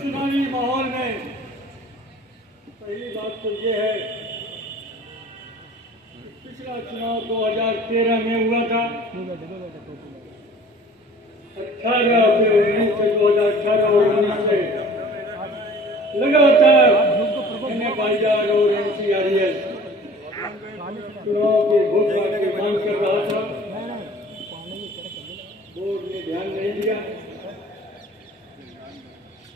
चुनावी माहौल में पहली बात तो ये है, पिछला चुनाव 2013 में हुआ था। 18 से 2018 और 19 से लगातार NFIR और NCRES चुनाव की घोषणा की मांग कर रहा था। बोर्ड ने ध्यान नहीं दिया।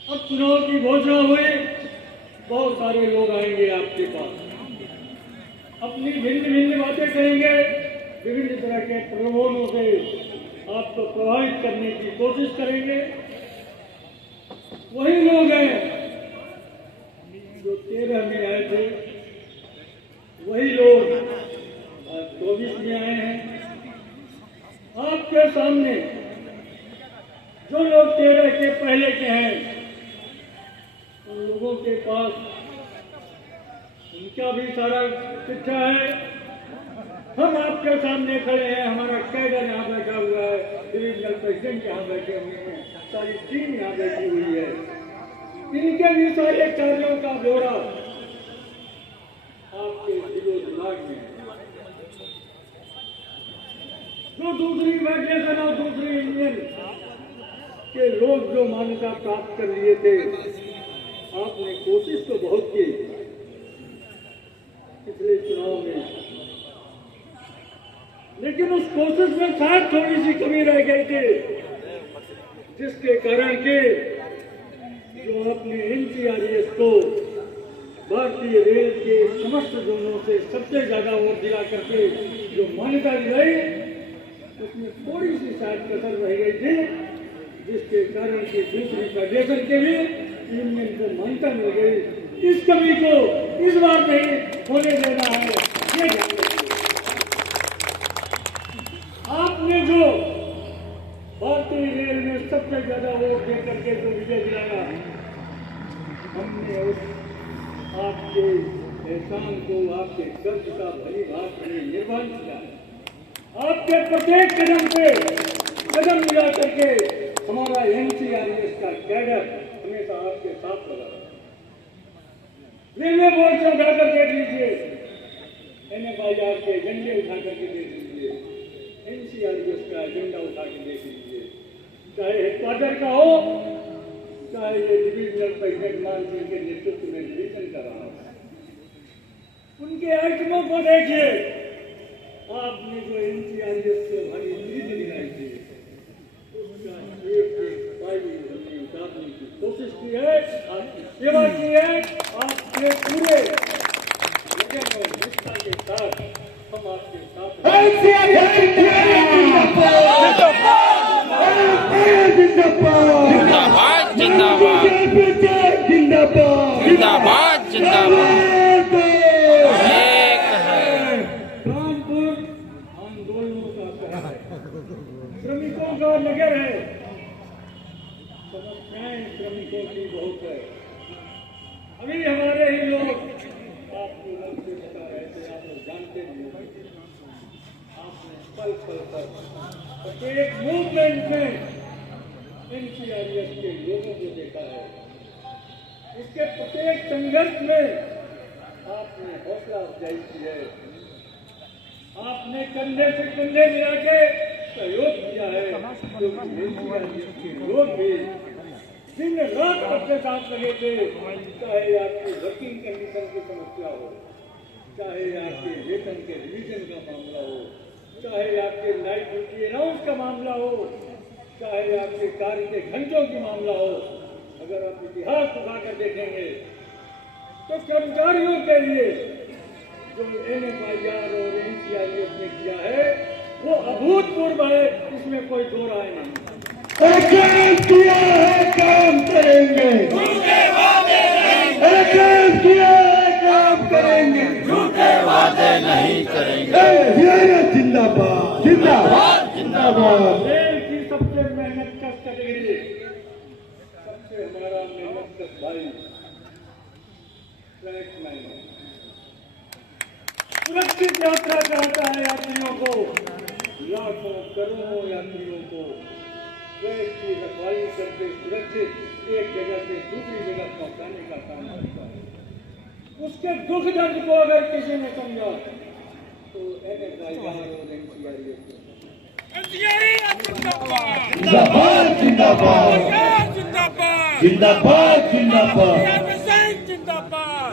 अब चुनाव की घोषणा हुई, बहुत सारे लोग आएंगे आपके पास, अपनी भिन्न भिन्न बातें करेंगे, विभिन्न तरह के प्रलोभनों से आपको प्रभावित करने की कोशिश करेंगे। वही लोग हैं जो 13 में आए थे, वही लोग आज 24 में आए हैं। आपके सामने जो लोग 13 के पहले के हैं, उन लोगों के पास उनका भी सारा शिक्षा है। हम आपके सामने खड़े हैं, हमारा कैडर यहाँ बैठा हुआ है, डिविजनल प्रेसिडेंट यहाँ बैठे हुए हैं, सारी टीम यहाँ बैठी हुई है। इनके भी सारे कार्यों का ब्यौरा आपके दिलो दिमाग में है। जो दूसरी फेडरेशन और दूसरी यूनियन के लोग जो मान्यता प्राप्त कर लिए थे, आपने कोशिश तो बहुत की पिछले चुनाव में, लेकिन उस कोशिश में शायद थोड़ी सी कमी रह गई थी, जिसके कारण के जो आपने NCRES को भारतीय रेल के समस्त जोनों से सबसे ज्यादा वोट दिला करके जो मान्यता दिलाई, उसमें थोड़ी सी शायद कसर रह गई थी, जिसके कारण की दूसरी फेडरेशन के लिए यूनियन को मान्यता मिल गई। इस कमी को इस बार नहीं होने देना है, ये ध्यान रखिए। आपने जो भारतीय रेल में सबसे ज्यादा वोट दे करके जो विजय दिलाया, हमने उस आपके एहसान को, आपके कर्ज का भली भात में निर्वहन किया है। आपके प्रत्येक कदम पे कदम मिला करके हमारा NCRES का कैडर हमेशा आपके साथ लगा रहा है। रेलवे बोर्ड से उठा कर देख लीजिए, NFIR के एजेंडे उठा करके देख लीजिए, NCRES का एजेंडा उठा के देख लीजिए, चाहे हेडक्वार्टर का हो, चाहे ये डिविजनल प्रेसिडेंट मान सिंह के नेतृत्व में डिवीजन का रहा हो, उनके आइटमों को देखिए। आपने जो NCRES से भारी नींद दिलाई थी, उसका एक फाइल हमने उतारने की कोशिश की है, आपकी सेवा की है। आपके पूरे लगन और निष्ठा के साथ हम आपके साथ जिंदाबाद जिंदाबाद। कानपुर आंदोलनों का शहर है, श्रमिकों का नगर है, समस्याएं श्रमिकों की बहुत है। अभी हमारे ही लोग आपको मन से बता रहे थे, आप लोग जानते भी हो, आपने पल पल पर प्रत्येक मूवमेंट में NCRES के लोगों को देखा है। इसके प्रत्येक संघर्ष में आपने हौसला अफजाई की है, आपने कंधे से कंधे मिला के सहयोग किया है। लोग भी दिन रात आपके साथ लगे थे, चाहे आपकी वर्किंग कंडीशन की समस्या हो, चाहे आपके वेतन के रिवीजन का मामला हो, चाहे आपके नाइट ड्यूटी अनाउंस का मामला हो, चाहे आपके कार्य के घंटों की मामला हो। अगर आप इतिहास उठाकर देखेंगे तो कर्मचारियों के लिए जो NFIR और NCRES ने किया है, वो अभूतपूर्व है, इसमें कोई दो राय नहीं। काम किया है, काम करेंगे, झूठे वादे नहीं, काम किया है, काम करेंगे, झूठे वादे नहीं करेंगे। जिंदाबाद जिंदाबाद जिंदाबाद। रेल की सबसे मेहनत कश कैटेगरी, सबसे हमारा मेहनत कश भाई ट्रैकमैन सुरक्षित यात्रा चाहता है यात्रियों को, लाखों करोड़ों यात्रियों को देश की रखवाली करके सुरक्षित एक जगह से दूसरी जगह पहुंचाने का काम करता है। उसके दुख दर्द को अगर किसी ने समझा तो जिंदाबाद जिंदाबाद जिंदाबाद जिंदाबाद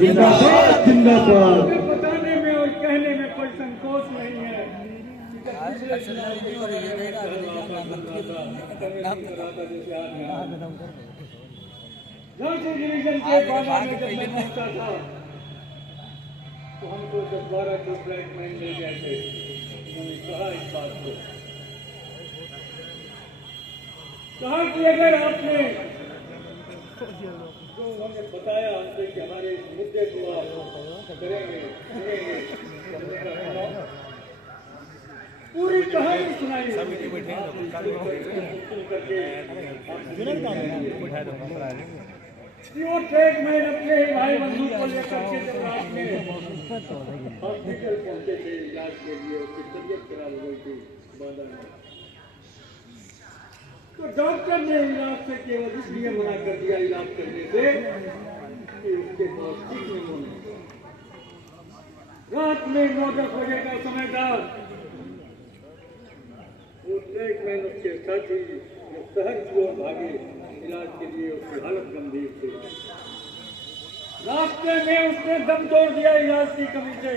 जिंदाबाद जिंदाबाद। बताने में और कहने में कोई संकोच नहीं है। झांसी डिवीजन के बाला में जब मैं पहुंचा था तो हमको 10-12 जो फ्लैटमैन मिल गए थे। उन्होंने कहा इस बात को, कहा कि अगर आपने जो उन्होंने बताया हमसे कि हमारे इस मुद्दे को आप करेंगे सुनेंगे, हमने कहा पूरी कहानी सुनाई वो ट्रेडमैन अपने ही भाई बंधु को लेकर के जब रात में हॉस्पिटल पहुंचे थे इलाज के लिए, उसकी तबीयत खराब हो गई थी बांदा में, तो डॉक्टर ने इलाज से केवल इसलिए मना कर दिया इलाज करने से कि उसके पास ठीक नहीं होने। रात में 9-10 बजे का समय था। वो ट्रेडमैन उसके साथी जो शहर की ओर भागे इलाज के लिए, उसकी हालत गंभीर थी। रास्ते में उसने दम तोड़ दिया इलाज की कमी से।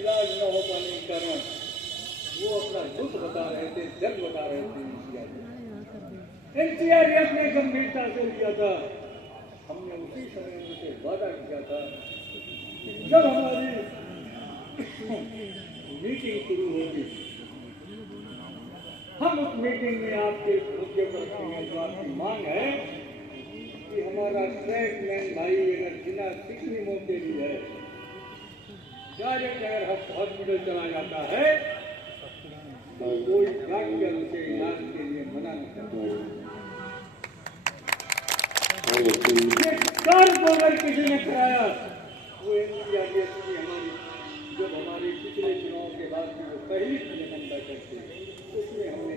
इलाज न हो पाने के कारण वो अपना दुख बता रहे थे, दर्द बता रहे थे। एनसीआरएफ ने गंभीरता से लिया था। हमने उसी समय उनसे वादा किया था कि जब हमारी मीटिंग शुरू होगी हम उस मीटिंग में आपके मुद्दे पर रखेंगे। जो आपकी मांग है कि हमारा ट्रेडमैन भाई अगर बिना सिकनी मौके भी है, डायरेक्ट अगर हॉस्पिटल चला जाता है तो कोई डॉक्टर उसे इलाज के लिए मना नहीं करता। ये कार्य को अगर किसी ने कराया वो एनसीआरएफ की हमारी जब हमारे पिछले चुनाव के बाद की वो पहली निबंधन करते उसमें हमने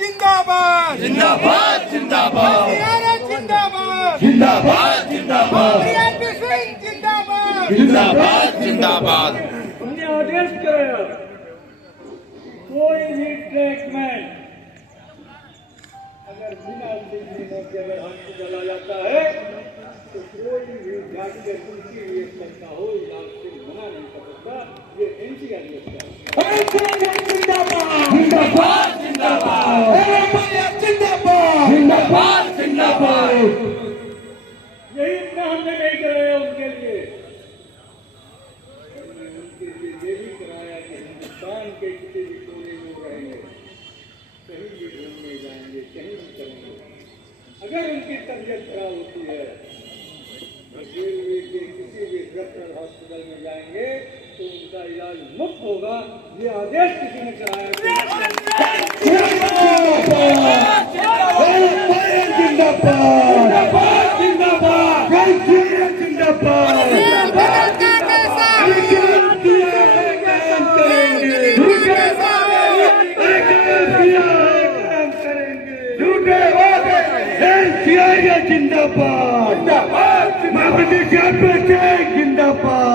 जिंदाबाद जिंदाबाद जिंदाबाद जिंदाबाद जिंदाबाद जिंदाबाद जिंदाबाद जिंदाबाद। हमने आदेश कराया कोई भी ट्रेडमैन अगर बिना सिकनी के अगर हॉस्पिटल आ जाता है तो कोई भी डॉक्टर उनकी लिए करता हो इलाज से मना नहीं कर सकता। ये एनसीआरएफ का जिंदाबाद जिंदाबाद जिंदाबाद जिंदाबाद। यही इतना हमने नहीं कराया उनके लिए, हमने उनके लिए ये भी कराया कि हिंदुस्तान के किसी भी कोने में रहेंगे, कहीं भी घूमने जाएंगे, कहीं भी करेंगे, अगर उनकी तबीयत खराब होती है रेलवे के किसी भी रेफरल हॉस्पिटल में जाएंगे तो उनका इलाज मुफ्त होगा। ये आदेश किसी ने कराया।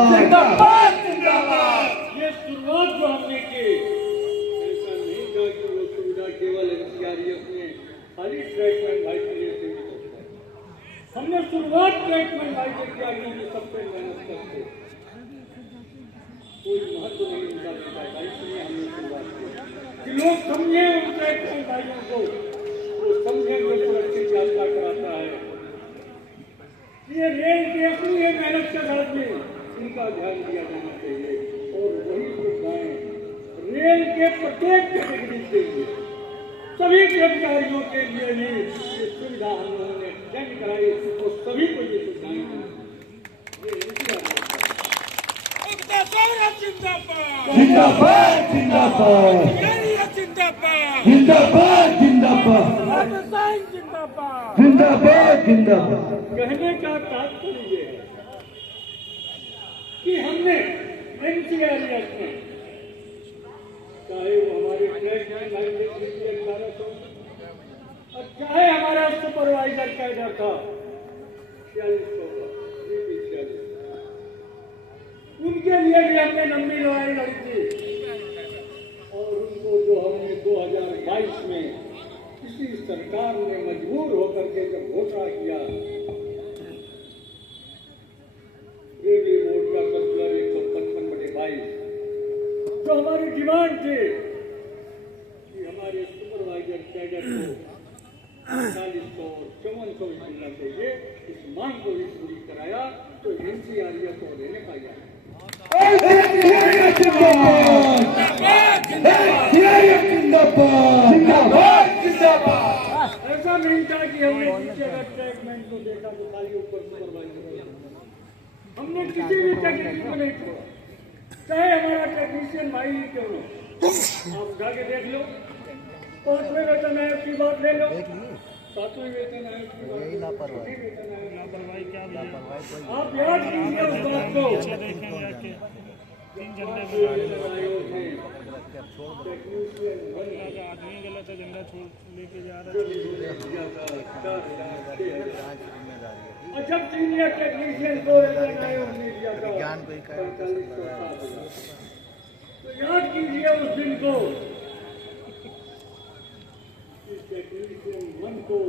जिंदाबाद जिंदाबाद। ये शुरुआत जो हमने की ऐसा नहीं था कि वो सुविधा केवल एनसीआरएफ में खाली ट्रेडमैन भाई के लिए सीमित होता है। हमने शुरुआत ट्रेडमैन भाई के किया क्योंकि सब पे मेहनत करते कोई महत्व नहीं उनका देता था, इसलिए हमने शुरुआत की कि लोग समझे उन ट्रेडमैन भाइयों को, वो समझे जो सुरक्षित यात्रा कराता है। ये रेल के अपनी मेहनत के साथ में इनका ध्यान दिया जाना चाहिए और वही सुविधाएं रेल के प्रत्येक कैटेगरी के लिए सभी कर्मचारियों के लिए भी ये सुविधा हम लोगों ने एक्सटेंड कराई और सभी को ये सुविधाएं दी। ये जिंदाबाद जिंदाबाद जिंदाबाद जिंदाबाद जिंदाबाद जिंदाबाद। कहने का तात्पर्य ये है कि हमने एनसीआरएफ में चाहे वो हमारे ट्रेडमैन भाई 1100 और चाहे हमारा सुपरवाइजर कैडर था 4600 का, ये भी 46, उनके लिए भी हमने लंबी लड़ाई लड़ी थी और उनको जो हमने 2022 में किसी सरकार ने मजबूर होकर के जब घोषणा किया, रेलवे बोर्ड का सर्कुलर 155/22, जो हमारी डिमांड थी कि हमारे सुपरवाइजर कैडर को 4500 और 5400 मिलना चाहिए, इस मांग को भी पूरी कराया तो NCRF को देने पाया। ऐसा नहीं था कि हमने नीचे का ट्रैकमैन को देखा तो खाली ऊपर सुपरवाइजर, हमने किसी भी टेक्नीशियन को नहीं छोड़ा, चाहे हमारा टेक्नीशियन भाई ही क्यों हो। आप उठा के देख लो, 5वें वेतन आयोग की बात ले लो, 7वें वेतन आयोग की बात, आप याद कीजिए उस बात को। आदमी गलत है, झंडा छोड़ लेके जा रहा और जब सीनियर टेक्नीशियन को वेतन आयोग ने दिया था 45,000, तो याद कीजिए उस दिन को, इस टेक्नीशियन 1 को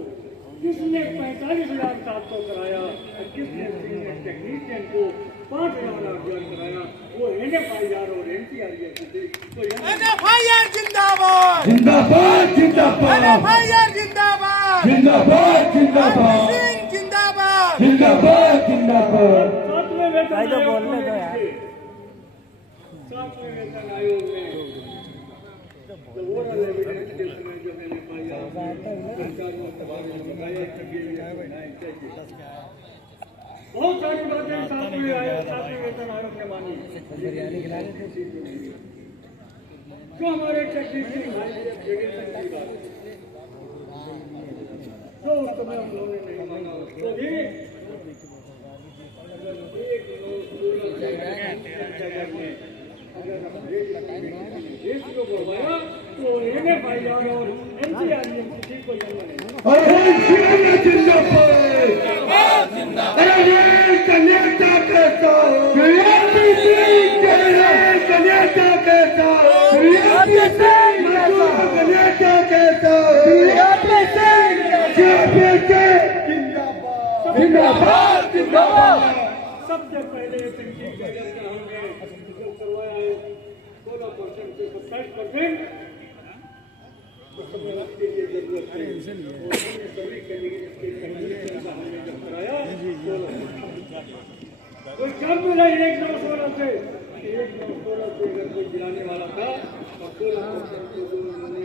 किसने 45,700 कराया और किसने सीनियर टेक्नीशियन को 5,000 कराया, वो NFIR और NCRF थी। तो NFIR जिंदाबाद, जिंदाबाद जिंदाबाद NFIR जिंदाबाद, जिंदाबाद जिंदाबाद सिंह जिंदाबाद, जिंदाबाद जिंदाबाद। 7वें वेतन आयोग को लेके 7वें वेतन आयोग में तो ओरल एविडेंस के समय जो मैंने पाया सरकार ने सवाल लगाया कि ये नहीं चाहिए, बहुत सारी बातें 7वें वेतन आयोग ने मानी, जो हमारे टेक्नीशियन भाई एडिशन की बात, जो उस समय हम लोगों ने नहीं माना, उसको भी देश को बढ़वाया तो NFIR और NCRF को अरे जिंदाबाद, अरे कन्या कैसा, कन्या कैसा, जिंदाबाद जिंदाबाद। सबसे पहले हमने जो करवाया है 16% से 27%, के लिए जरूरत है और सभी कैंडिडेट के कंडीशन का हमने जब कराया 16%, कोई कम मिला 1/9/16 से 1/9/16 से अगर कोई गिराने वाला था और 16% को जो हमने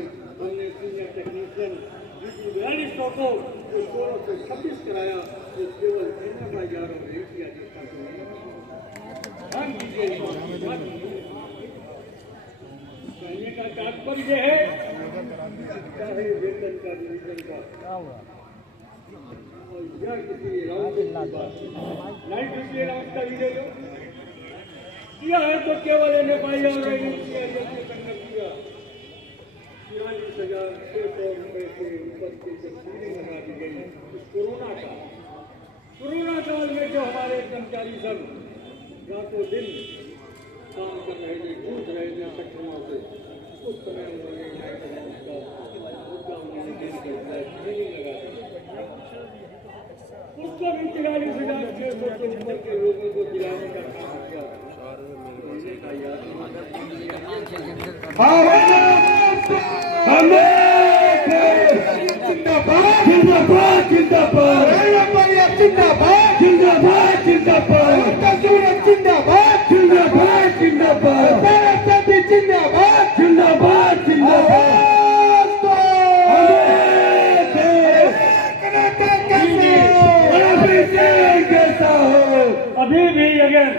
सीनियर टेक्नीशियन 4200 को 16 से 26 कराया, तो केवल NFIR और NCRF का ध्यान दीजिए। कहने का तात्पर्य है चाहे वेतन का रिवीजन का और या किसी राउंड की बात, लाइट बिजली राउंड का भी ले लो, किया है तो केवल NFIR और NCRF के संगत किया। 43,600 रुपये से ऊपर की जब सीलिंग लगा दी गई इस कोरोना काल में जो हमारे कर्मचारी सब रातों दिन काम कर रहे थे, जूझ रहे थे संक्रमण से, उस समय उन्होंने सीलिंग लगा दी, उसको भी 43,600 से ऊपर के लोगों को दिलाने का काम किया। जिंदाबाद जिंदाबाद जिंदाबाद जिंदाबाद जिंदाबाद जिंदाबाद जिंदाबाद जिंदाबाद जिंदाबाद जिंदाबाद जिंदाबाद जिंदाबाद। अभी भी अगर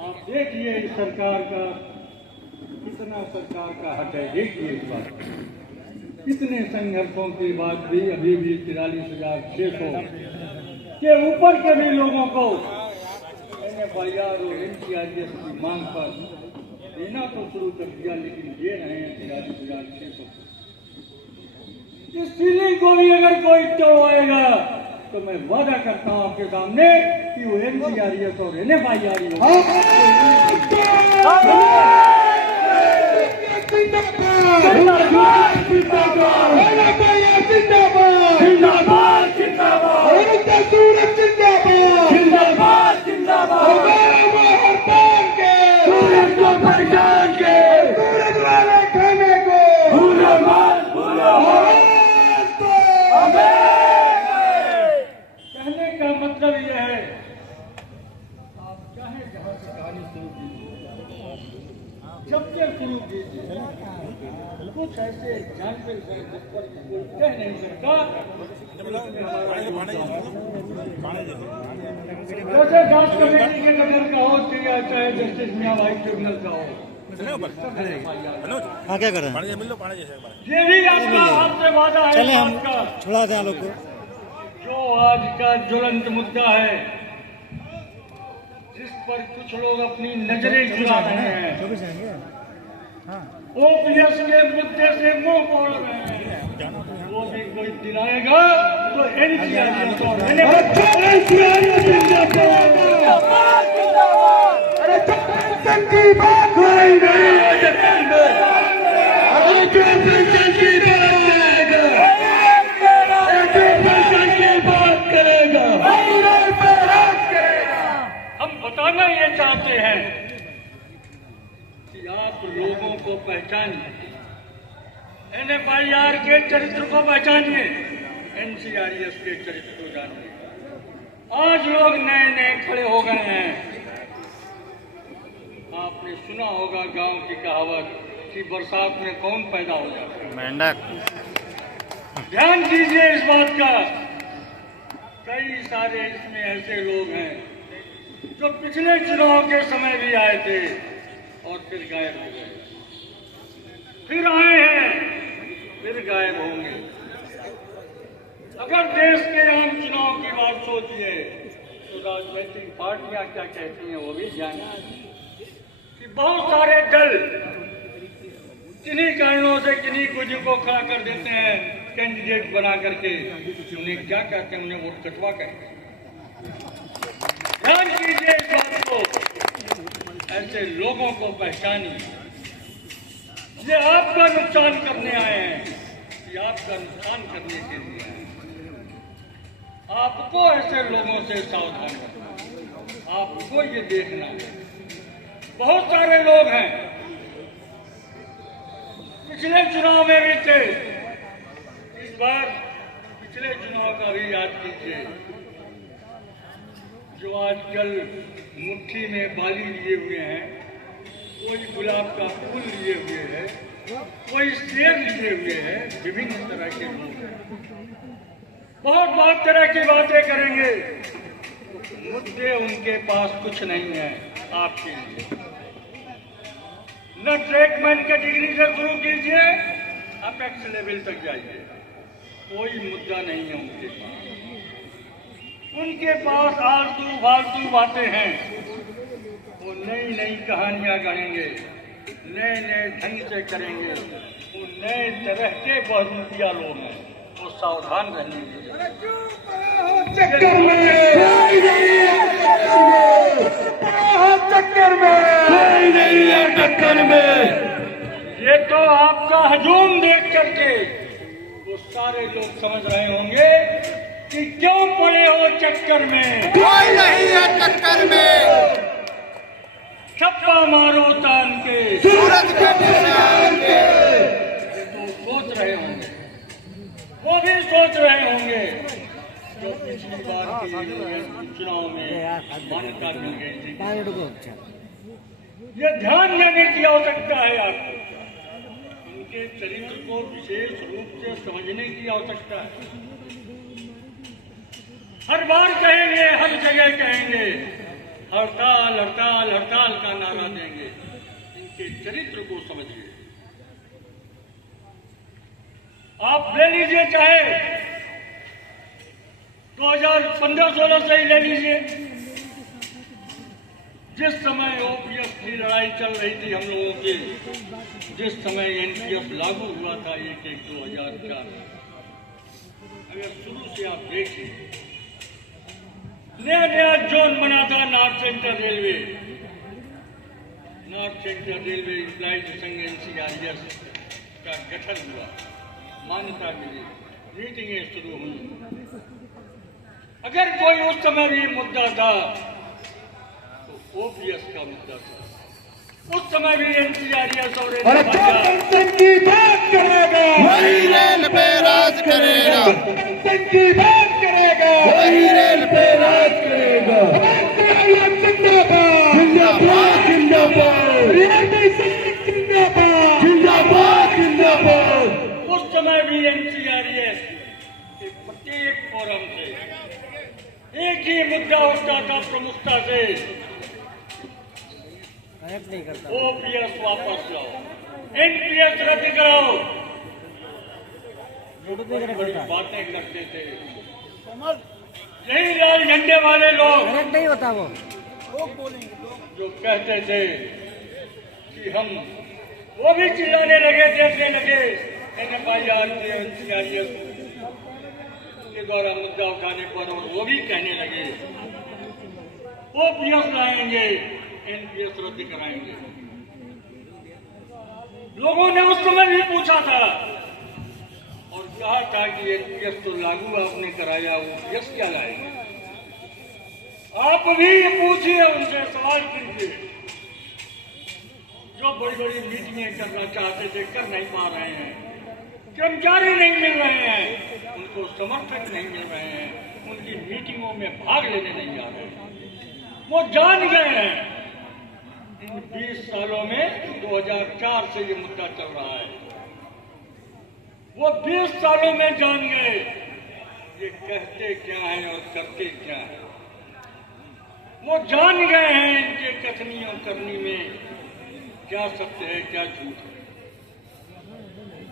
आप देखिए इस सरकार का कितना सरकार का हक है, देखिए इस बात, इतने संघर्षों के बाद भी अभी भी 43,600 के ऊपर के भी लोगों को NFIR और NCRF की मांग पर देना तो शुरू कर दिया, लेकिन दे रहे हैं 43,600। इस फीलिंग को भी अगर कोई तोड़ेगा तो मैं वादा करता हूं आपके सामने कि वो NCRES और NFIRE कहने का मतलब यह है, आप चाहे जहां से कहानी शुरू कीजिए, जब से शुरू कीजिए, कुछ ऐसे एग्जाम्पल है जिस पर कोई कह नहीं सकता। जैसे जांच कमेटी के गठन का हो, चाहे जस्टिस मियां भाई ट्रिब्यूनल का हो, हाँ क्या कर रहे हैं? ये भी आपका आपसे वादा है। चले हम बात का छोड़ा दें लोग को। जो आज का ज्वलंत मुद्दा है, जिस पर कुछ लोग अपनी नजरें गिरा रहे हैं, OPS के मुद्दे से मुंह मोड़ रहे हैं, वो भी कोई दिलाएगा तो NCRES और हम बताना ये चाहते हैं कि आप लोगों को पहचानिए, NFIR के चरित्र को पहचानिए, NCRES के चरित्र को जानिए। आज लोग नए नए खड़े हो गए हैं। आपने सुना होगा गांव की कहावत कि बरसात में कौन पैदा हो जाता है? मेंढक। ध्यान दीजिए इस बात का। कई सारे इसमें ऐसे लोग हैं जो पिछले चुनाव के समय भी आए थे और फिर गायब हो गए, फिर आए हैं, फिर गायब होंगे। अगर देश के आम चुनाव की बात सोचिए तो राजनीतिक पार्टियां क्या कहती हैं वो भी जानिए कि बहुत सारे दल किन्हीं कारणों से किन्हीं को जिनको खड़ा कर देते हैं कैंडिडेट बना करके, उन्हें क्या कहते हैं, उन्हें वोट कटवा कहते हैं। ध्यान कीजिए इस बात को, ऐसे लोगों को पहचानिए। ये आपका नुकसान करने आए हैं, ये आपका नुकसान करने के लिए आए हैं। आपको ऐसे लोगों से सावधान रहना, आपको ये देखना है। बहुत सारे लोग हैं, पिछले चुनाव में भी थे, इस बार पिछले चुनाव का भी याद कीजिए। जो आजकल मुट्ठी में बाली लिए हुए हैं, कोई गुलाब का फूल लिए हुए है, कोई सेब लिए हुए है, विभिन्न तरह के लोग हैं। बहुत तरह की बातें करेंगे, मुद्दे उनके पास कुछ नहीं है आपके लिए। न ट्रेडमैन कैटेगरी से शुरू कीजिए, अपेक्स लेवल तक जाइए, कोई मुद्दा नहीं है उनके पास। उनके पास आलतू फालतू बातें हैं। वो नई नई कहानियां गढ़ेंगे, नए नए ढंग से करेंगे। वो नए तरह के बहुमुखिया लोग हैं, वो सावधान रहने की चक्कर में ये तो आपका हजूम देख करके वो सारे लोग समझ रहे होंगे कि क्यों पड़े हो चक्कर में। कोई नहीं है टक्कर में, छप्पा मारो तान के, सूरज के निशान के। तो सोच रहे होंगे, वो भी सोच रहे होंगे जो पिछली बार के चुनाव में मान्यता मिल गई थी। ये ध्यान देने की आवश्यकता है आपको, उनके चरित्र को विशेष रूप से समझने की आवश्यकता है। हर बार कहेंगे, हर जगह कहेंगे, हड़ताल हड़ताल हड़ताल का नारा देंगे। इनके चरित्र को समझिए। आप ले लीजिए, चाहे 2015-16 से ही ले लीजिए, जिस समय OPS की लड़ाई चल रही थी हम लोगों की, जिस समय NPS लागू हुआ था 1/1/2004, अगर शुरू से आप देखें, नया नया जोन बना था north central railway. North central railway employees संघ NCRS का गठन हुआ, मान्यता मिली, मीटिंगें शुरू हुई। अगर कोई उस समय भी मुद्दा था तो OPS का मुद्दा था। उस समय भी NCRS और की बात करेगा, वही रेल पे राज करेगा, की बात करेगा, वही रेल पे राज करेगा। जिंदाबाद जिंदाबाद जिंदाबाद जिंदाबाद। उस समय भी NCRS के प्रत्येक फोरम से एक ही मुद्दा उठता था प्रमुखता से, OPS वापस लाओ, NPS रद्द कराओ। बड़ी बातें करते थे, यही लाल झंडे वाले लोग नहीं होता वो जो कहते थे कि हम, वो भी चिल्लाने लगे, देखने लगे NFIR के NCRS के द्वारा मुद्दा उठाने पर, और वो भी कहने लगे OPS लाएंगे, NPS रद्द कराएंगे। लोगों ने उस समय भी पूछा था और कहा था कि NPS तो लागू आपने कराया, OPS क्या लाएंगे? आप भी पूछिए, उनसे सवाल कीजिए। जो बड़ी बड़ी मीटिंगें करना चाहते थे, कर नहीं पा रहे हैं, कर्मचारी नहीं मिल रहे हैं, उनको समर्थक नहीं मिल रहे हैं, उनकी मीटिंगों में भाग लेने नहीं आ रहे हैं। वो जान गए हैं, इन 20 सालों में 2004 से ये मुद्दा चल रहा है, वो 20 सालों में जान गए ये कहते क्या है और करते क्या है। वो जान गए हैं इनके कथनी और करनी में क्या सत्य है, क्या झूठ है।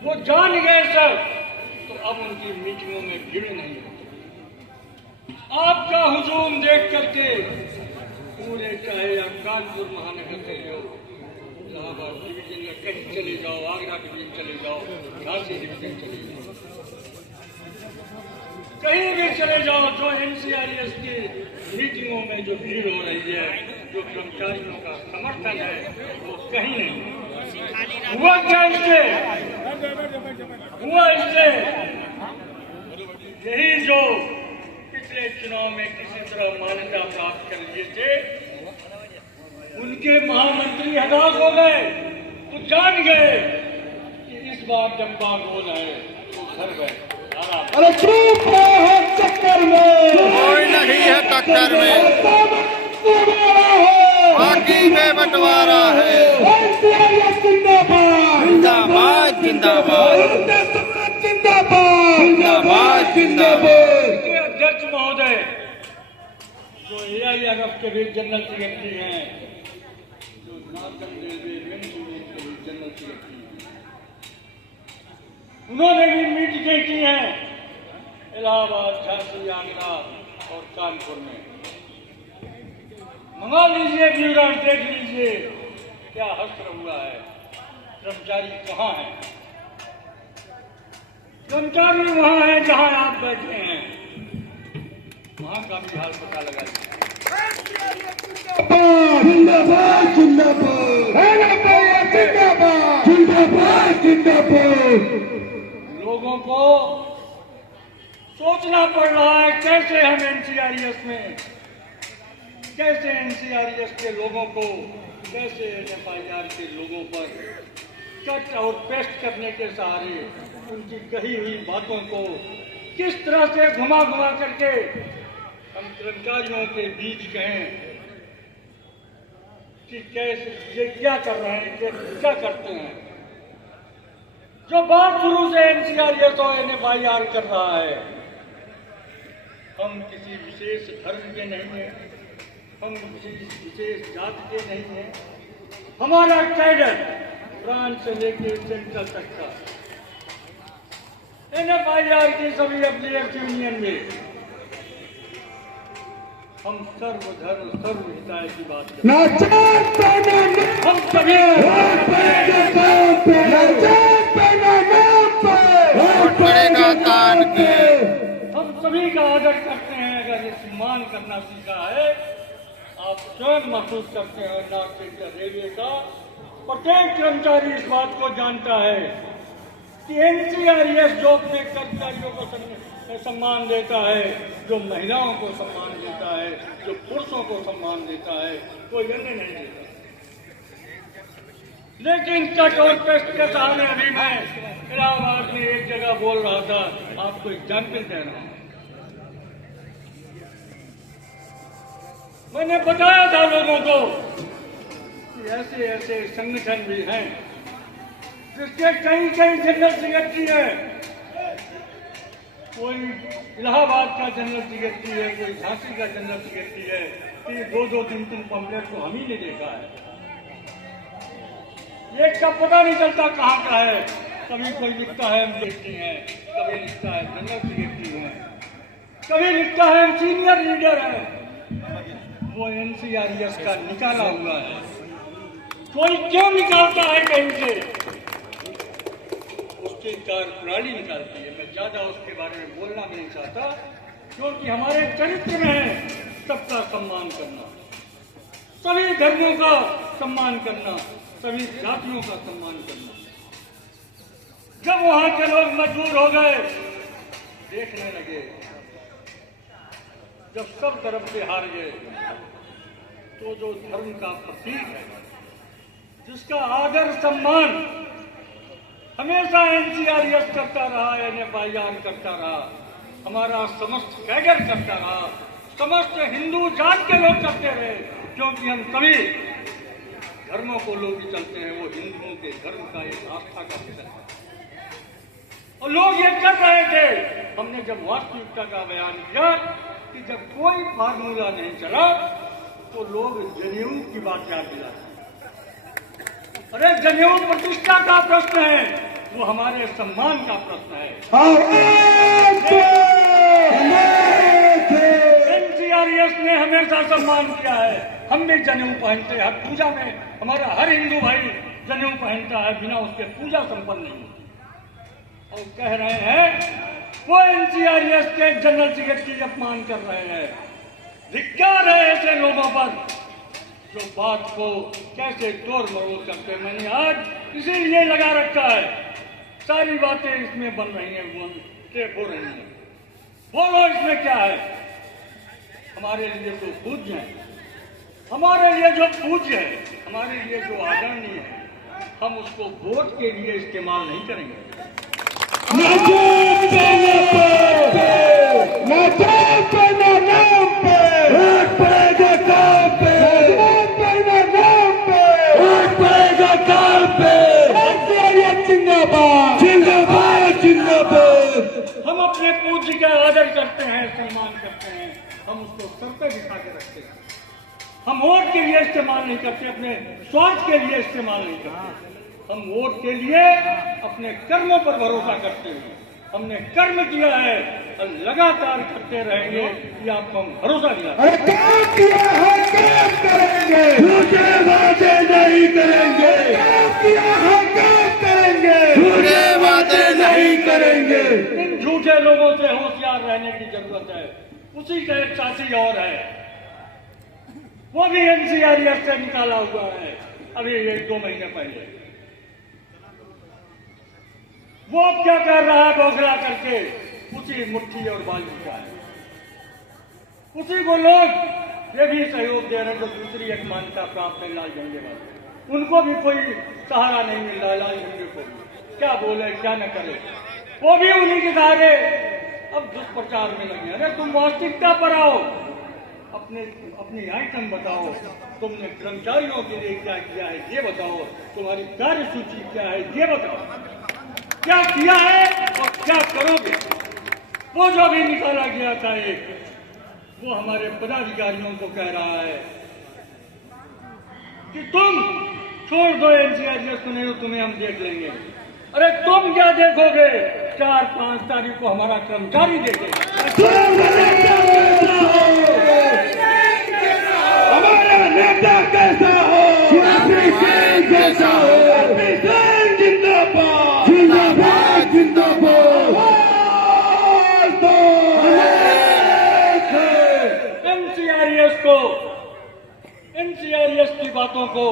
वो जान गए सब, तो अब उनकी मीटिंगों में भीड़ नहीं होती। आपका हुजूम देख करके पूरे, चाहे आप कानपुर महानगर से हो, इलाहाबाद डिवीजन या कहीं चले जाओ, आगरा डिवीजन चले जाओ, झांसी डिवीजन चले जाओ, कहीं भी चले जाओ, जो NCRS की मीटिंगों में जो भीड़ हो रही है, जो कर्मचारियों का समर्थन है, वो कहीं नहीं। हुआ क्या इससे? हुआ इससे यही जो पिछले चुनाव में किसी तरह मान्यता प्राप्त कर लिए थे, उनके महामंत्री हताश हो गए। वो जान गए कि इस बार जब बागोल है तो घर गए। अरे चुप रहो, चक्कर में कोई नहीं है टक्कर में, बाकी में बंटवारा है। जिंदाबाद जिंदाबाद जिंदाबाद जिंदाबाद जिंदाबाद। के अध्यक्ष महोदय जो AIRF के भी जनरल सेक्रेटरी हैं, जो नार्दर्न रेलवे मेन यूनियन के भी जनरल सेक्रेटरी हैं, उन्होंने भी मीटिंगें की हैं इलाहाबाद, झांसी, आगरा और कानपुर में। मंगा लीजिए ब्यूरो, देख लीजिए क्या हश्र हुआ है। कर्मचारी कहाँ हैं? कर्मचारी वहाँ हैं जहाँ आप बैठे हैं, वहाँ का भी हाल पता लगा लीजिए। जिंदाबाद जिंदाबाद जिंदाबाद जिंदाबाद। लोगों को सोचना पड़ रहा है कैसे हम NCRS में, कैसे NCRS के लोगों को, कैसे NFIR के लोगों पर कट और पेस्ट करने के सहारे उनकी कही हुई बातों को किस तरह से घुमा घुमा करके हम कर्मचारियों के बीच कहें कि कैसे ये क्या कर रहे हैं, क्या करते हैं। जो बात शुरू से NCRS और NFIR कर रहा है, हम किसी विशेष धर्म के नहीं हैं, हम किसी विशेष जाति के नहीं हैं। हमारा कैडर ब्रांच से लेकर सेंट्रल तक का, NFIR की सभी एफिलिएट यूनियन में हम सर्वधर्म सर्वहिताय की बात करते हैं। हम सभी वोट पड़ेगा तान के। सम्मान करना सीखा है। आप स्वयं महसूस करते हैं नॉर्थ सेंट्रल रेलवे का प्रत्येक कर्मचारी इस बात को जानता है कि NCRES जॉब में कर्मचारियों को सम्मान देता है, जो महिलाओं को सम्मान देता है, जो पुरुषों को सम्मान देता है, कोई अन्य नहीं देता। लेकिन कट और पेस्ट के सामने अभी मैं इलाहाबाद में एक जगह बोल रहा था, आपको एग्जाम्पल दे रहा हूं। मैंने बताया था लोगों को कि ऐसे ऐसे संगठन भी हैं जिसके कई कई जनरल सेक्रेटरी है। कोई इलाहाबाद का जनरल सेक्रेटरी है, कोई झांसी का जनरल सेक्रेटरी है। कि 2-2, 3-3 पंपलेट को हम ही ने देखा है। एक का पता नहीं चलता कहाँ का है। कभी कोई लिखता है हम सेक्रेटरी हैं, कभी लिखता है जनरल सेक्रेटरी हैं, कभी लिखता है हम सीनियर लीडर हैं। वो NCRES का निकाला हुआ है। कोई क्यों निकालता है कहीं से? उसकी कार्यप्रणाली निकालती है। मैं ज्यादा उसके बारे में बोलना भी नहीं चाहता, क्योंकि हमारे चरित्र में है सबका सम्मान करना, सभी धर्मों का सम्मान करना, सभी जातियों का सम्मान करना। जब वहां के लोग मजबूर हो गए, देखने लगे, जब सब तरफ से हार गए, तो जो धर्म का प्रतीक है, जिसका आदर सम्मान हमेशा NCRES करता रहा, NFIR करता रहा, हमारा समस्त कैडर करता रहा, समस्त हिंदू जात के लोग करते रहे, क्योंकि हम सभी धर्मों को लोग ही चलते हैं। वो हिंदुओं के धर्म का एक आस्था का विषय है और लोग ये कर रहे थे। हमने जब वास्तविकता का बयान किया कि जब कोई फार्मूला नहीं चला तो लोग जनेऊ की बात याद दिलाते। अरे जनेऊ प्रतिष्ठा का प्रश्न है, वो हमारे सम्मान का प्रश्न है। NCRES ने हमेशा सम्मान किया है। हम भी जनेऊ पहनते हैं, हर पूजा में हमारा हर हिंदू भाई जनेऊ पहनता है, बिना उसके पूजा संपन्न नहीं होती। और कह रहे हैं वो NCRES के जनरल सेक्रेटरी अपमान कर रहे हैं। धिक्कार है ऐसे लोगों पर जो बात को कैसे तोड़ मरोड़ करते। मैंने आज इसीलिए लगा रखा है, सारी बातें इसमें बन रही हैं, टेप हो रही हैं। बोलो इसमें क्या है? हमारे लिए तो पूज्य है, हमारे लिए जो पूज्य है, हमारे लिए जो आदरणीय है, हम उसको वोट के लिए इस्तेमाल नहीं करेंगे। हम अपने पूज्य का आदर करते हैं, सम्मान करते हैं, हम उसको सर पे बिठा के रखते हैं। हम वोट के लिए इस्तेमाल नहीं करते, अपने स्वार्थ के लिए इस्तेमाल नहीं करते। हम वोट के लिए अपने कर्मों पर भरोसा करते हैं। हमने कर्म किया है और लगातार करते रहेंगे, ये आपको हम भरोसा दिया। काम किया है, काम करेंगे, झूठे वादे नहीं करेंगे। काम किया है, काम करेंगे, झूठे वादे नहीं करेंगे। इन झूठे लोगों से होशियार रहने की जरूरत है। उसी का एक साथी और है, वो भी NCRES से निकाला हुआ है अभी 1-2 महीने पहले। वो अब क्या कर रहा है? बौखला करके उसी मुट्ठी और बाजू का है, उसी को लोग ये भी सहयोग दे रहे हैं जो दूसरी एक मान्यता प्राप्त है, लाल झंडे वाले। उनको भी कोई सहारा नहीं मिल रहा। लाल झंडे को भी क्या बोले क्या न करे, वो भी उन्हीं के सहारे अब दुष्प्रचार में लगे। अरे तुम वास्तविकता पर आओ, अपनी आइटम बताओ, तुमने कर्मचारियों के लिए क्या किया है ये बताओ, तुम्हारी कार्य सूची क्या है ये बताओ, क्या किया है और क्या करोगे। वो जो भी निकाला गया था एक, वो हमारे पदाधिकारियों को कह रहा है कि तुम छोड़ दो NCRES को, नहीं तो तुम्हें हम देख लेंगे। अरे तुम क्या देखोगे? 4-5 तारीख को हमारा कर्मचारी देखेगा। हमारा नेता कैसा हो, कैसा हो, जिंदाबाद जिंदाबाद जिंदाबाद। को, एनसीआरएस की बातों को,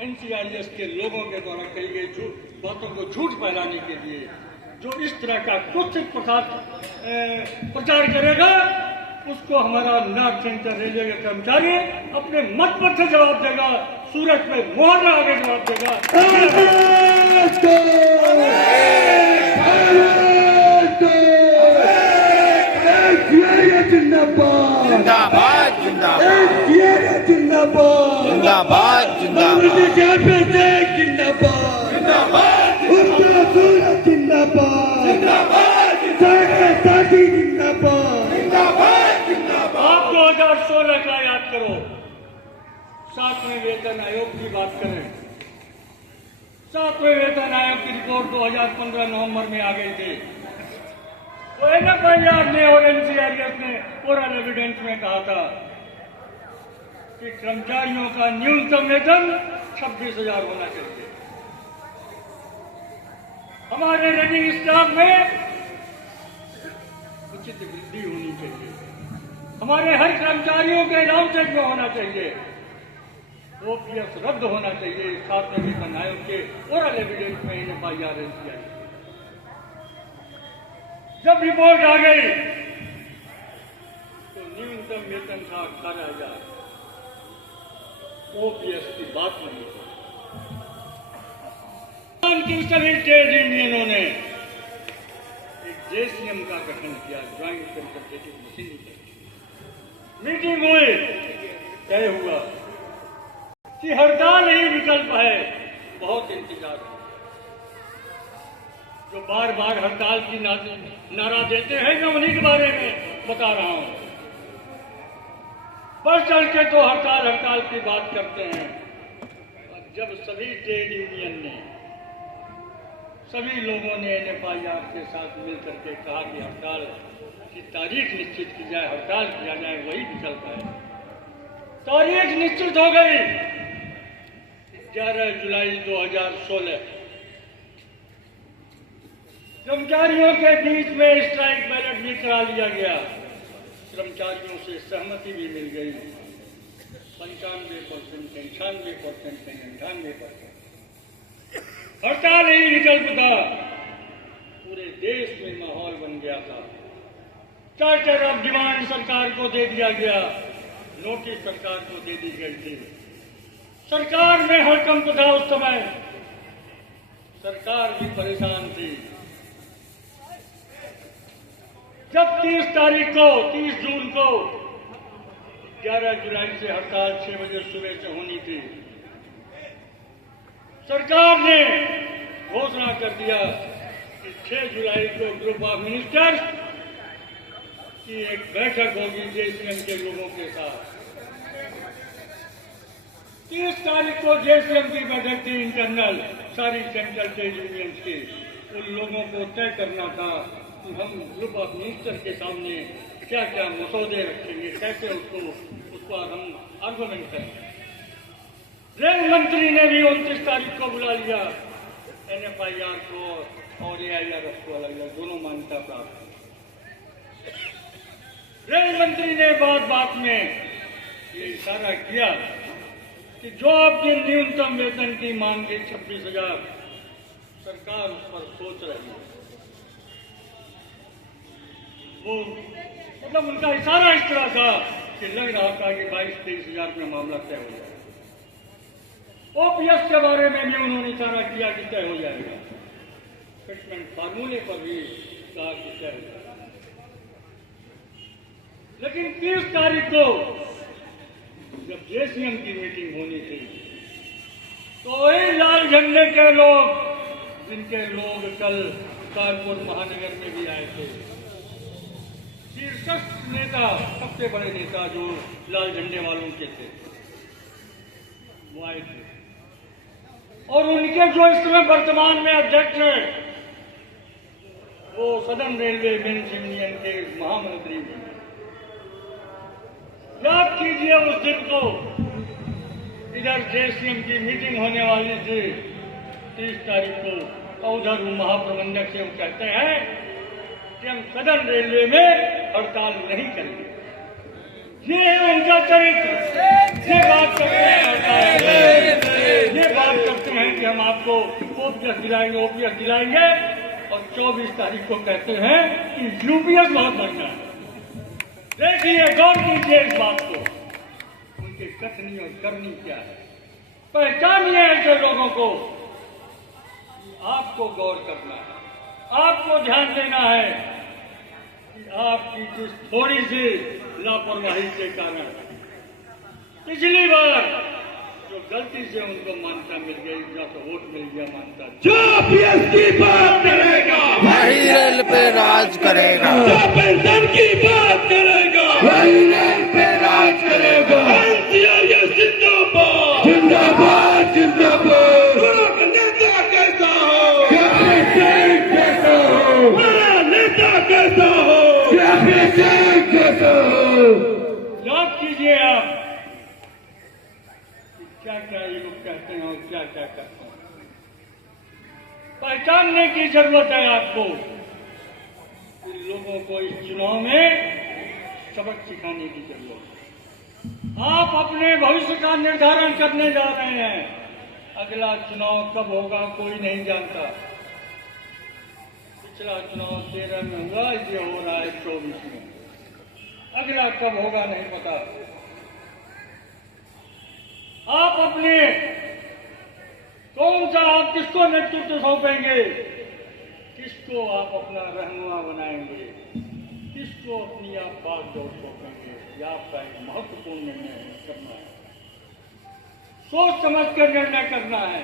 एनसीआरएस के लोगों के द्वारा कही गई बातों को झूठ फैलाने के लिए जो इस तरह का कुत्सित प्रचार करेगा, उसको हमारा नॉर्थ सेंट्रल रेलवे का कर्मचारी अपने मत पर से जवाब देगा, सूरज पे मोहर लगा के जवाब देगा। जिंदाबाद जिंदाबाद जिंदाबाद जिंदाबाद जिंदाबाद जिंदाबाद आप 2016 का याद करो, 7वें वेतन आयोग की बात करें। 7वें वेतन आयोग की रिपोर्ट 2015 नवंबर में आ गई थी। तो एनएफआईआर ने और एनसीआरएस ने ओरल एविडेंस में कहा था कि कर्मचारियों का न्यूनतम वेतन 26,000 होना चाहिए। हमारे रनिंग स्टाफ में उचित वृद्धि होनी चाहिए। हमारे हर कर्मचारियों के अलाउंसेस में होना चाहिए। ओपीएस रद्द होना चाहिए। 7वें वेतन आयोग के ओरल एविडेंस में एनएफआईआर एनसीआरएस। जब रिपोर्ट आ गई तो न्यूनतम वेतन था 18,000। ओपीएस की बात नहीं थी। की सभी ट्रेड यूनियनों ने एक जेसीएम का गठन किया, ज्वाइंट कंसल्टेटिव मशीनरी। मीटिंग हुई, तय हुआ कि हड़ताल ही विकल्प है। बहुत इंतजार हुआ। जो बार बार हड़ताल की नारा देते हैं, मैं उन्हीं के बारे में बता रहा हूं। बस चल के तो हड़ताल की बात करते हैं। और जब सभी ट्रेड यूनियन ने, सभी लोगों ने एनएफआईआर के साथ मिलकर के कहा कि हड़ताल की तारीख निश्चित की जाए, हड़ताल किया जाए, वही विकल्प है। तारीख निश्चित हो गई 11 जुलाई 2016। कर्मचारियों के बीच में स्ट्राइक बैलेट भी करा लिया गया। कर्मचारियों से सहमति भी मिल गई। 95%, 96%, 98%। हड़ताल ही विकल्प था। पूरे देश में माहौल बन गया था। चार्टर ऑफ डिमांड सरकार को दे दिया गया, नोटिस सरकार को दे दी गई थी। सरकार में हड़कंप था उस समय। सरकार भी परेशान थी। जब 30 जून को 11 जुलाई से हड़ताल 6 बजे सुबह से होनी थी, सरकार ने घोषणा कर दिया कि 6 जुलाई को ग्रुप ऑफ मिनिस्टर्स की एक बैठक होगी जेसीएम के लोगों के साथ। 30 तारीख को जेसीएम की बैठक थी इंटरनल, सारी सेंट्रल ट्रेड यूनियंस की। उन लोगों को तय करना था कि हम ग्रुप ऑफ मिनिस्टर के सामने क्या क्या मसौदे रखेंगे, कैसे उस पर हम आर्गुमेंट करेंगे। रेल मंत्री ने भी 29 तारीख को बुला लिया एनएफआईआर को और एआईआरएफ को, अलग अलग दोनों मान्यता प्राप्त। रेल मंत्री ने बात में ये इशारा किया कि जो आपकी न्यूनतम वेतन की मांग है 26,000, सरकार उस पर सोच रही है। वो मतलब उनका इशारा इस तरह था कि लग रहा था कि 22-23 हजार में मामला तय हो जाएगा। ओपीएस के बारे में भी उन्होंने इशारा किया कि तय हो जाएगा। फिटमेंट फार्मूले पर भी कहा कि तय हो जाएगा। लेकिन 30 तारीख को जब जेसीएम की मीटिंग होनी थी, तो वही लाल झंडे के लोग, जिनके लोग कल कानपुर महानगर में भी आए थे, शीर्षस्थ नेता, सबसे बड़े नेता जो लाल झंडे वालों के थे, वो आए थे। और उनके जो इस समय वर्तमान में अध्यक्ष हैं, वो सदर्न रेलवे मेन्स यूनियन के महामंत्री हैं। याद कीजिए उस दिन को, इधर जेसीएम की मीटिंग होने वाली थी 30 तारीख को, और उधर महाप्रबंधक से वो कहते हैं कि हम सदर्न रेलवे में हड़ताल नहीं करेंगे। ये है उनका चरित्र ये बात करते हैं कि हम आपको ओपीएस दिलाएंगे और 24 तारीख को कहते हैं कि यूपीएस बहुत बढ़िया है। देखिए, गौर कीजिए इस बात को, उनके कथनी और करनी क्या है। पहचानिए ऐसे लोगों को। आपको गौर करना है, आपको ध्यान देना है कि आपकी जिस थोड़ी सी लापरवाही के कारण पिछली बार जो गलती से उनको मान्यता मिल गई, या तो वोट मिल गया मान्यता, जो ओपीएस की बात करेगा वही रेल पे राज करेगा, जो पेंशन की बात करेगा वही रेल पे राज करेगा। एनसीआर जिंदाबाद जिंदाबाद जिंदाबाद। नेता कैसा हो, क्या प्रेसिडेंट कैसा हो, हमारा नेता कैसा हो, क्या प्रेसिडेंट कैसा हो। याद कीजिए आप क्या क्या ये लोग कहते हैं और क्या क्या करते हैं। पहचानने की जरूरत है आपको। इन लोगों को इस चुनाव में सबक सिखाने की जरूरत है। आप अपने भविष्य का निर्धारण करने जा रहे हैं। अगला चुनाव कब होगा कोई नहीं जानता। पिछला चुनाव 13 में हुआ, ये हो रहा है 24 में। अगला कब होगा नहीं पता। आप अपने कौन सा आप किसको नेतृत्व सौंपेंगे, किसको आप अपना रहनुमा बनाएंगे, किसको अपनी आप बागडोर सौंपेंगे, यह आपका एक महत्वपूर्ण निर्णय करना है। सोच समझ कर निर्णय करना है।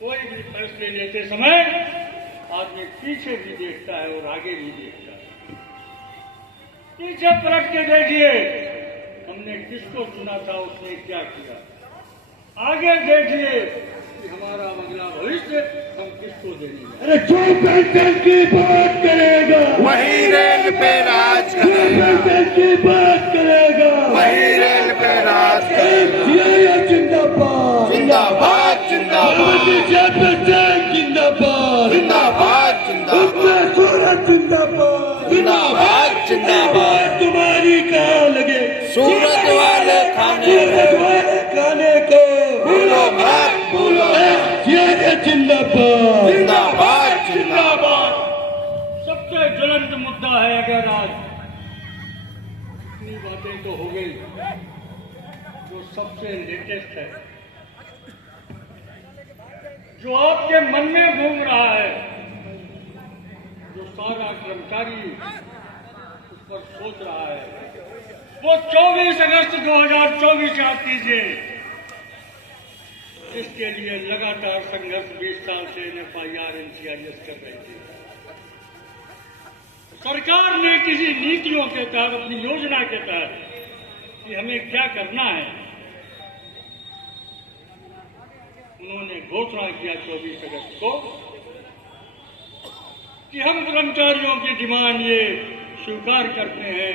कोई भी फैसले लेते समय आदमी पीछे भी देखता है और आगे भी देखता है। पीछे पलट के देखिए, हमने किसको चुना था, उसने क्या किया। आगे देखिए कि हमारा अगला भविष्य हम किसको देंगे। अरे जो पेंशन की बात करेगा वही रेल पे राज जो करेगा, पेंशन की बात करेगा वही रेल पे राज करेगा। एनसीआर जिंदाबाद जिंदाबाद जिंदाबाद जिंदाबाद जिंदाबाद जिंदाबाद सूरत जिंदाबाद जिंदाबाद जिंदाबाद। तुम्हारी कहाँ लगे सूरत वाले खाने सूरत वाले खाने को भूलो मत भूलो, एनसीआर जिंदाबाद जिंदाबाद जिंदाबाद। सबसे ज्वलंत मुद्दा है। अगर आज इतनी बातें तो हो गई, जो सबसे लेटेस्ट है, जो आपके मन में घूम रहा है, जो सारा कर्मचारी उस पर सोच रहा है, वो 24 अगस्त 2024 याद कीजिए, जिसके लिए लगातार संघर्ष 20 साल से एफआईआर एनसीआरएस कर रही थी। सरकार ने किसी नीतियों के तहत, अपनी योजना के तहत कि हमें क्या करना है, उन्होंने घोषणा किया 24 अगस्त को कि हम कर्मचारियों की डिमांड ये स्वीकार करते हैं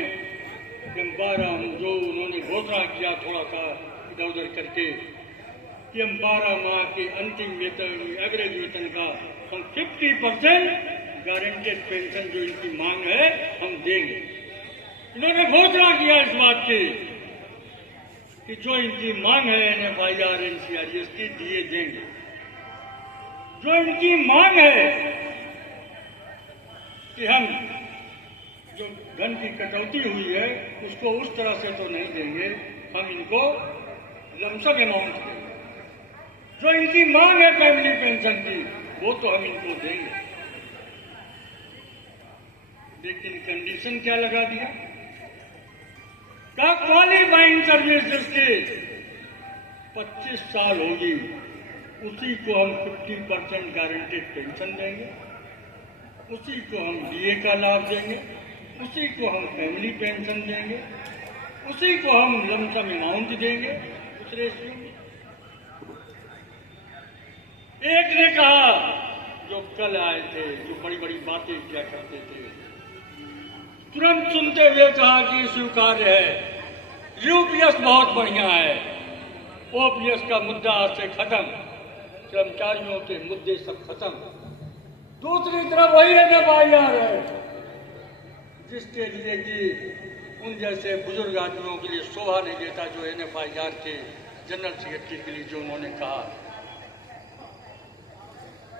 कि हम 12 जो उन्होंने घोषणा किया थोड़ा सा इधर उधर करके कि हम 12 माह के अंतिम वेतन, एवरेज वेतन का हम 50% गारंटेड पेंशन जो इनकी मांग है हम देंगे। इन्होंने घोषणा किया इस बात की कि जो इनकी मांग है एनएफआईआर एनसीआरएस की दिए देंगे। जो इनकी मांग है कि हम जो धन की कटौती हुई है उसको उस तरह से तो नहीं देंगे, हम इनको लमसम अमाउंट देंगे। जो इनकी मांग है फैमिली पेंशन की वो तो हम इनको देंगे। लेकिन कंडीशन क्या लगा दिया? का क्वालिफाइंग सर्विस जिसके 25 साल होगी उसी को हम 50% गारंटेड पेंशन देंगे, उसी को हम डीए का लाभ देंगे, उसी को हम फैमिली पेंशन देंगे, उसी को हम लमसम अमाउंट देंगे उस रेशियो में। एक ने कहा, जो कल आए थे, जो बड़ी बड़ी बातें किया करते थे, तुरंत सुनते हुए कहा कि स्वीकार्य है, यूपीएस बहुत बढ़िया है, ओपीएस का मुद्दा आज से खत्म, कर्मचारियों के मुद्दे सब खत्म। दूसरी तरफ वही एनएफआईआर है जिसके लिए कि उन जैसे बुजुर्ग आदमियों के लिए शोभा नहीं देता जो NFIR के जनरल सेक्रेटरी के लिए जो उन्होंने कहा।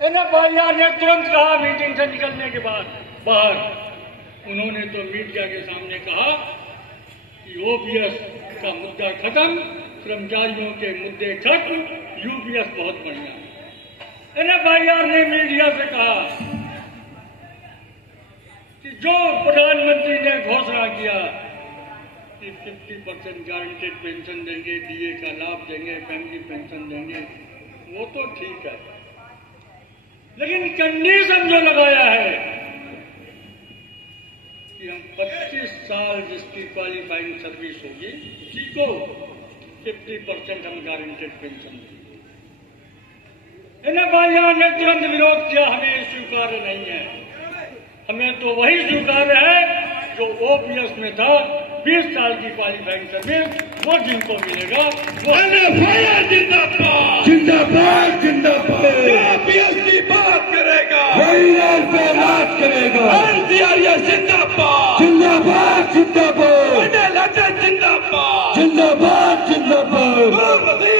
NFIR ने तुरंत कहा मीटिंग से निकलने के बाद बाहर, उन्होंने तो मीडिया के सामने कहा कि OPS का मुद्दा खत्म, कर्मचारियों के मुद्दे खत्म, UPS बहुत बढ़िया। NFIR ने मीडिया से कहा कि जो प्रधानमंत्री ने घोषणा किया कि 50% गारंटेड पेंशन देंगे, DA का लाभ देंगे, फैमिली पेंशन देंगे, वो तो ठीक है, लेकिन कंडीशन जो लगाया है कि हम 25 साल जिसकी क्वालिफाइंग सर्विस होगी उसी को 50% हम गारंटेड पेंशन देंगे। NFIR ने तुरंत विरोध किया, हमें स्वीकार्य नहीं है, हमें तो वही स्वीकार्य है जो OPS में था, 20 साल की क्वालिफाइंग सर्विस, वो जिनको मिलेगा वो। NFIR जिंदाबाद जिंदाबाद जिंदाबाद। OPS की बात करेगा, वही राज पे राज करेगा। NCRS जिंदाबाद जिंदाबाद जिंदाबाद। जिंदाबाद जिंदाबाद जिंदाबाद।